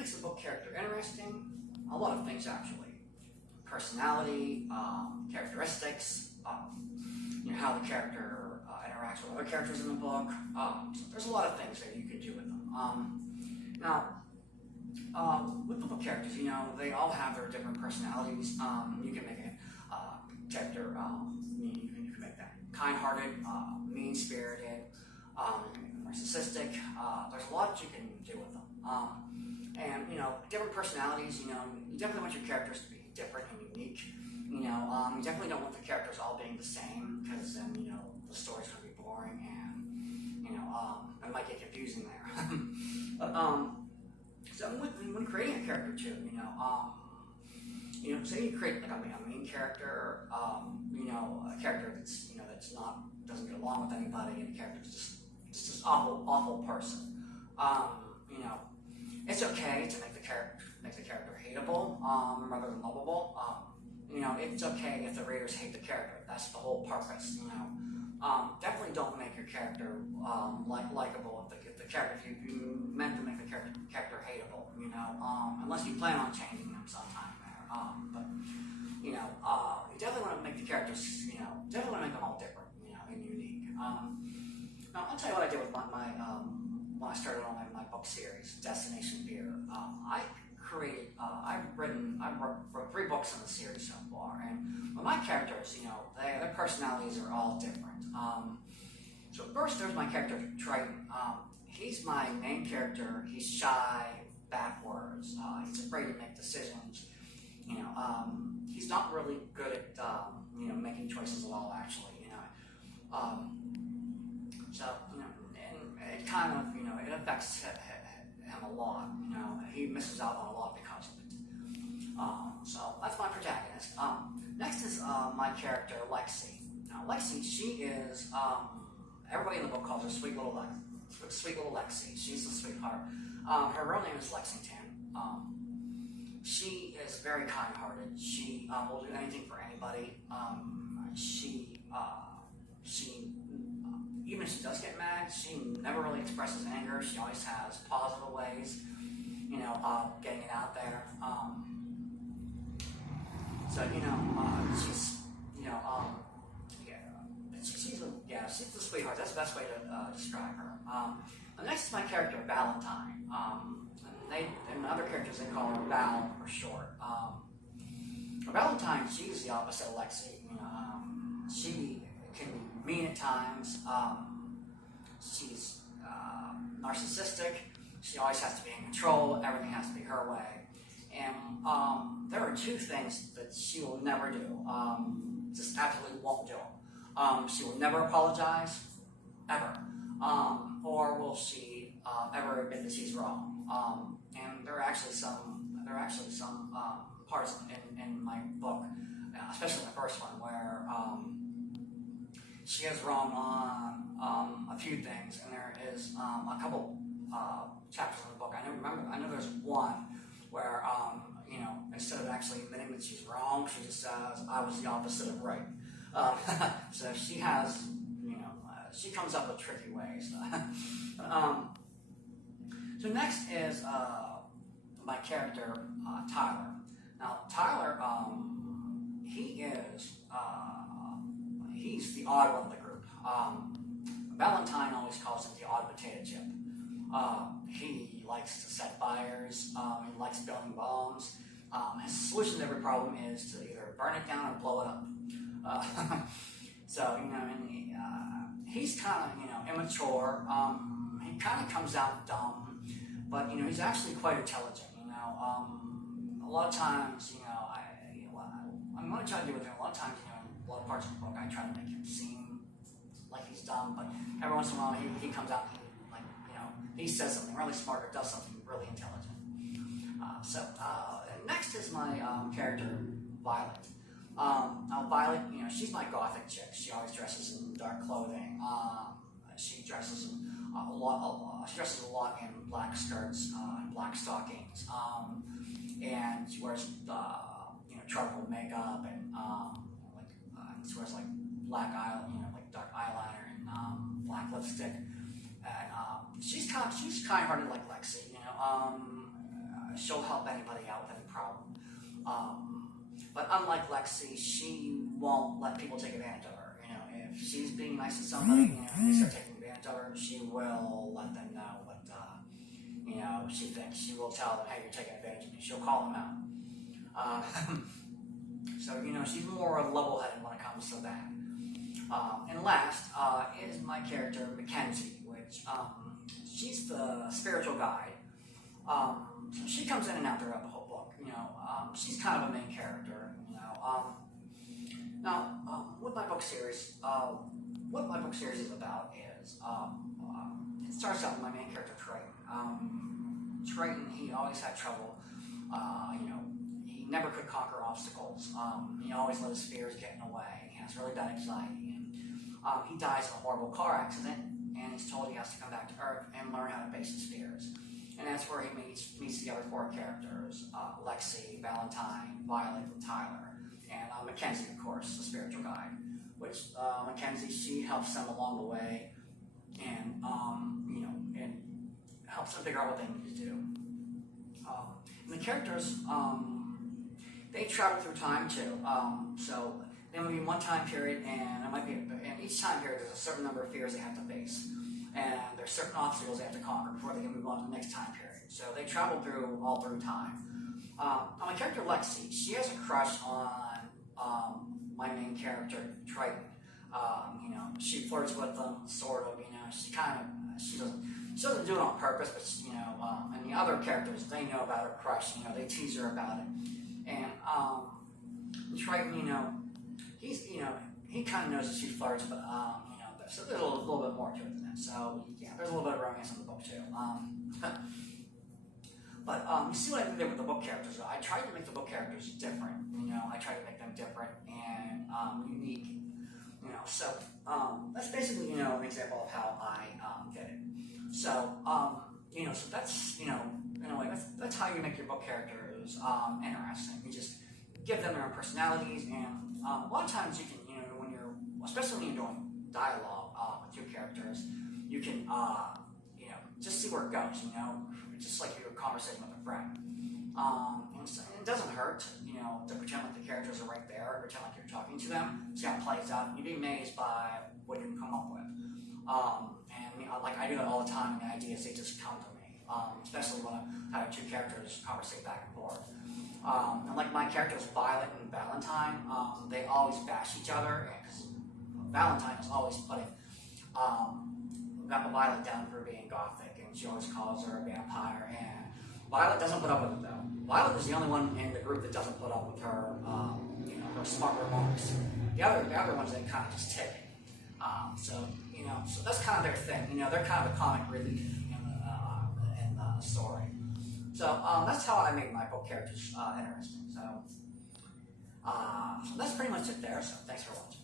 makes a book character interesting? A lot of things, actually. Personality, characteristics, how the character interacts with other characters in the book. So there's a lot of things that you can do with them. With the book characters, they all have their different personalities. You can make a character, you can make them kind-hearted, mean-spirited, narcissistic. There's a lot that you can do with them. And different personalities. You definitely want your characters to be different and unique. You definitely don't want the characters all being the same, because then the story's going to be boring and it might get confusing there. But so when creating a character too, say you create like a main character, a character that's doesn't get along with anybody, and a character that's just this awful person. It's okay to make the character hateable rather than lovable. It's okay if the readers hate the character. That's the whole purpose. Definitely don't make your character likable if you meant to make the character hateable. Unless you plan on changing them sometime there. But you definitely want to make the characters. Definitely want to make them all different. And unique. Now I'll tell you what I did with my when I started on my book series, Destination Fear. I've wrote 3 books in the series so far, and my characters, their personalities are all different. So first, there's my character Triton. He's my main character. He's shy, backwards. He's afraid to make decisions. He's not really good at making choices at all. Actually, so and it kind of it affects him a lot. He misses out on a lot because of it. So that's my protagonist. Next is my character Lexi. Now Lexi, she is everybody in the book calls her Sweet Little Lexi. She's a sweetheart. Her real name is Lexington. She is very kind-hearted. She will do anything for anybody. Even if she does get mad, she never really expresses anger. She always has positive ways, getting it out there. She's the sweetheart. That's the best way to describe her. The next is my character Valentine. And other characters they call her Val for short. Valentine, she's the opposite of Lexi. She can be mean at times. She's narcissistic. She always has to be in control. Everything has to be her way. And there are 2 things that she will never do. Just absolutely won't do them. She will never apologize, ever. Or will she ever admit that she's wrong? And there are actually some parts in my book, especially the first one, where she is wrong on a few things, and there is a couple chapters in the book. I know there's one where instead of actually admitting that she's wrong, she just says, "I was the opposite of right." So she has, she comes up with tricky ways. So next is my character Tyler. Now Tyler, he's the odd one of the group. Valentine always calls him the odd potato chip. He likes to set fires. He likes building bombs. His solution to every problem is to either burn it down or blow it up. So he's kind of immature. He kind of comes out dumb, but he's actually quite intelligent. A lot of times, I'm going to try to do with him. A lot of times, a lot of parts of the book, I try to make him seem like he's dumb, but every once in a while, he comes out and he says something really smart or does something really intelligent. Next is my character Violet. Now Violet, she's my gothic chick. She always dresses in dark clothing. She dresses a lot in black skirts and black stockings. And she wears charcoal makeup and she wears black dark eyeliner and black lipstick. And she's kind-hearted like Lexi. she'll help anybody out with any problem. But unlike Lexi, she won't let people take advantage of her. You know, if she's being nice to somebody, and they start taking advantage of her, she will let them know what she thinks. She will tell them, "Hey, you're taking advantage of me." She'll call them out. So she's more level-headed when it comes to that. And last is my character Mackenzie, which she's the spiritual guide. So she comes in and out throughout the whole book. She's kind of a main character. Now, with my book series, what my book series is about is it starts out with my main character Triton. Triton, he always had trouble. He never could conquer obstacles. He always let his fears get in the way. He has really bad anxiety. And, he dies in a horrible car accident, and he's told he has to come back to Earth and learn how to face his fears. And that's where he meets the other four characters, Lexi, Valentine, Violet, and Tyler. And Mackenzie, of course, the spiritual guide. Which Mackenzie, she helps them along the way, and and helps them figure out what they need to do. And the characters, they travel through time too. So there will be one time period, and each time period there's a certain number of fears they have to face, and there's certain obstacles they have to conquer before they can move on to the next time period. So they travel all through time. My character Lexi, she has a crush on my main character Triton. She flirts with them, sort of. She doesn't do it on purpose, but and the other characters, they know about her crush. They tease her about it. And Triton, he kind of knows that she flirts, but there's a little bit more to it than that. So yeah, there's a little bit of romance in the book too. But you see what I did with the book characters. I tried to make the book characters different. I tried to make them different and unique. So that's basically an example of how I did it. So so that's in a way that's how you make your book characters interesting. You just give them their own personalities, and a lot of times you can especially when you're doing dialogue with your characters, you can just see where it goes. Just like your conversation with a friend. And it doesn't hurt, to pretend like the characters are right there, or pretend like you're talking to them, see how it plays out, and you'd be amazed by what you can come up with. I do that all the time, and the ideas, they just come to me, especially when I have two characters conversate back and forth. And like my characters, Violet and Valentine, they always bash each other, because Valentine is always putting Violet down for being gothic, and she always calls her a vampire, and Violet doesn't put up with it though. Violet is the only one in the group that doesn't put up with her, her smart remarks. The other ones, they kind of just take it. So that's kind of their thing. They're kind of the comic relief in the story. So that's how I made my book characters interesting. So that's pretty much it there. So thanks for watching.